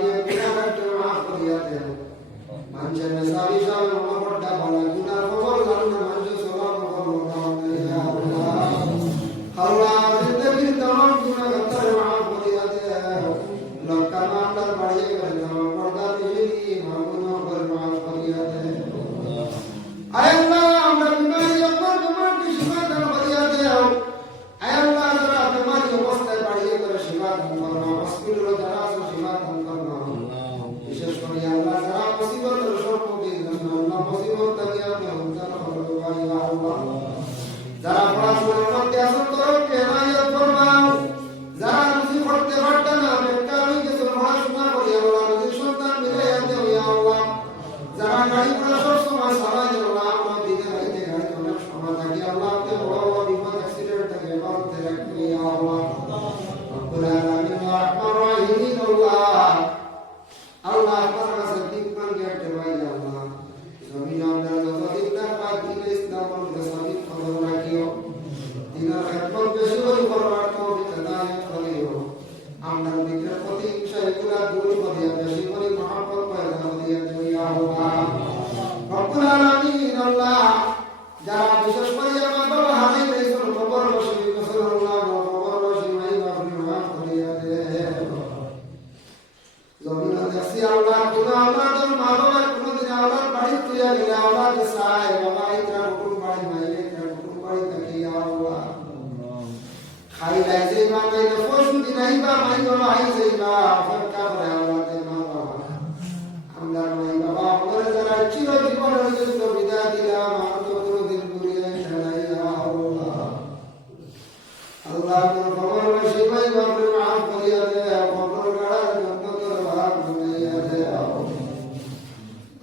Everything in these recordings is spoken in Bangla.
দিয়ে গুনাহগারকে মাফ করিয়া দেন মানুষের মেসাবি সাহেব মহব্বতটা বলা গুনার খবর জানলে মানুষের সবার খবর ইয়া আল্লাহ আল্লাহ জিন্দগির तमाम গুনাহগারকে মাফ করিয়া দেন লক্কা মামলার বাড়িয়ে করে দাও পর্দা বিজলি মাগুনা করে মাফ করিয়া দেন আয় আল্লাহ আমরা বিমারি অপর তোমার কি শিফা দান করিয়া দেও আয় আল্লাহ যারা বিমারি অবস্থায় বাড়িয়ে করে শিফা দান করো হসপিটালে যারা আছে শিফা দান করো বিশেষ করে আল্লাহ যারা মুসিবতের সম্মুখীন হন আল্লাহ মুসিবত থেকে আপনি উদ্ধার করো ইয়া আল্লাহ যারা পড়াশোনার মধ্যে আছেন তাদেরকে হেদায়েত ফরমাও যারা রুজি করতে পারতেন না বেকার হয়ে গেছে পড়াশোনা করে আল্লাহ রুজি সন্তান মিলাইয়া দেও ইয়া আল্লাহ যারা গাড়ি ঘোড়া সব সময় চালায় আল্লাহ আমরা দিনে রাইতে গাড়ি অনেক সময় থাকি আল্লাহ আপনি বড় বড় বিপদ অ্যাক্সিডেন্ট থেকে হেফাজতে রাখবেন ইয়া আল্লাহ রব্বুল আলামিন ওয়া রাহমান রাহিম আল্লাহ আপনার কাছে বিকমান জ্ঞানতে পাই আল্লাহ জমিন আমরা যতদিন না পাই দিন ইসলাম আমাদের সবই খবর রাখিও দিনের খেদমত বেশি করে করবার তৌফিক দান করিও আমরা দিনের প্রতি ইনশাআল্লাহ দূর করিয়া বেশি করে মহব্বত পয়দা করিয়া দিও ইয়া আল্লাহ রব্বুল আলামিন আল্লাহ যারা বিশেষ করে আমার বাবা হাজির হয়েছেন খবর বসে মুসলমান খবর বসে মাই বাপরে মাফ করিয়া দে জমিন দেখছি আল্লাহ কোনো আমাদের মা বাবার কোনোদিন আল্লাহর বাড়ি তুইয়া গেলে আল্লাহ চায় বাবা ইতরা কুটুম বাড়ি মাইলে ইতরা কুটুম বাড়ি থাকি ইয়া আল্লাহ খাই লাই যাইবা মাইলে পশু দিন আইবা মাই বাবা আই যাইবা ফরকা করে আল্লাহ দে মা বাবা আমরা মাই বাবা আমাদের যারা চিরজীবনের জন্য বিদায় দিলাম আর তো কোনোদিন ঘুরিয়ে না ইয়া আল্লাহ আল্লাহ তোর খবর বসে মাই বাপরে মাফ করিয়া দে খবর গাড়া জন্নতের ভাগ বানাইয়া দে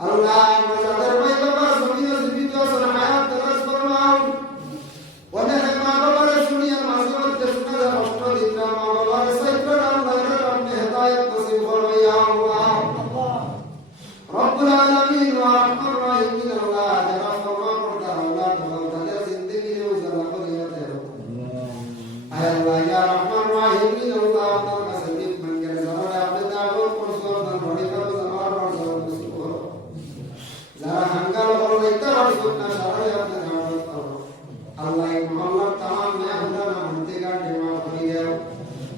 আল্লাহ যাদের মাই বাবা জমিনে জীবিত আছেন হায়াত দারাজ ফরমাও অনেক মা বাবার শুনিয়া মাঝে মধ্যে শোনা যায় কষ্ট দিতে মা বাবার সাইফার আল্লাহর আপনি হেদায়েত নসিব করো ইয়া আল্লাহ রব্বুল আলামিন ওয়া রাহমান রাহিম আল্লাহ যারা ফরমান করতে আল্লাহ তাদের জিন্দেগি উজালা করিয়া দেও আয় আল্লাহ ইয়া রাহমান রাহিম আল্লাহ আপনার কাছে বিকমান করে যারা আপনি দাওয়াত করছো আপনার বড়ি করো আমার বড় নসিব করো যারা হাঙ্গাল করো ইত্তা করছো না সারাই আপনি দাওয়াত করো আল্লাহ এই মহল্লার तमाम মেহমান মানতে গাড়ি মাফ করে দাও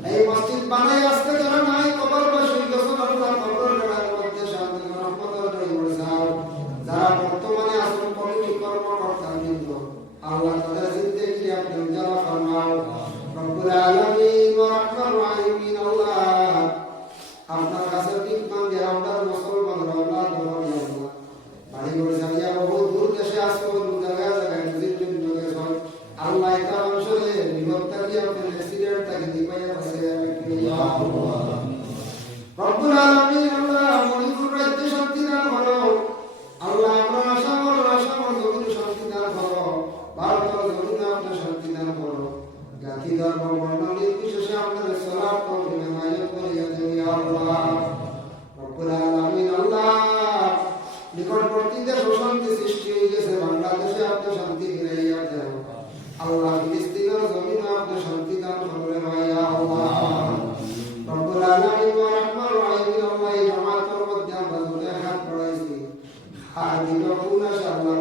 এই মসজিদ বানাই আজকে যারা নাই কবর বসে গেছেন আল্লাহ কবর গাড়ার মধ্যে শান্তি রহমতের দই বর্ষাও যারা বর্তমানে আসল কমিটি কর্মকর্তা বৃন্দ আল্লাহ তাদের জিন্দেগি আপনি উজালা ফরমাও রব্বুল আলামিন ওয়া রাহমান রাহিম আল্লাহ আপনার কাছে বিকমান দিয়ে আমরা মুসলমান আল্লাহ দোয়া আল্লাহ বাড়ি ঘর যাইয়া বহু দূর দেশে আসো দূর জায়গায় জায়গায় নদীর জন্য গেছেন আল্লাহ এটা অঞ্চলে বিপদটা কি আপনার অ্যাক্সিডেন্ট থেকে দিপাইয়া আছে ইয়া আল্লাহ রব্বুল আলামিন আল্লাহ মনিপুর রাজ্যে শান্তি দান করো আল্লাহ আমরা আশা জমিন শান্তি দান করো ভারতের জমিন আপনি শান্তি দান করো জাতি ধর্ম বর্ণ নির্বিশেষে আপনার সালাত কবুল হিমায়ত করিয়া দিও ইয়া আল্লাহ রব্বুল আলামিন আল্লাহ নিকটবর্তী দেশ শান্তি সৃষ্টি হয়ে গেছে বাংলাদেশে আপনি শান্তি ফিরাইয়া দেও আল্লাহ ফিলিস্তিনের জমিন আপনি শান্তি দান করবেন ইয়া আল্লাহ রব্বুল আলামিন ওয়া রাহমান রাহিম আল্লাহ এই জামাতের মধ্যে আমরা জোরে হাত পড়াইছি আর দিন কুনা আল্লাহ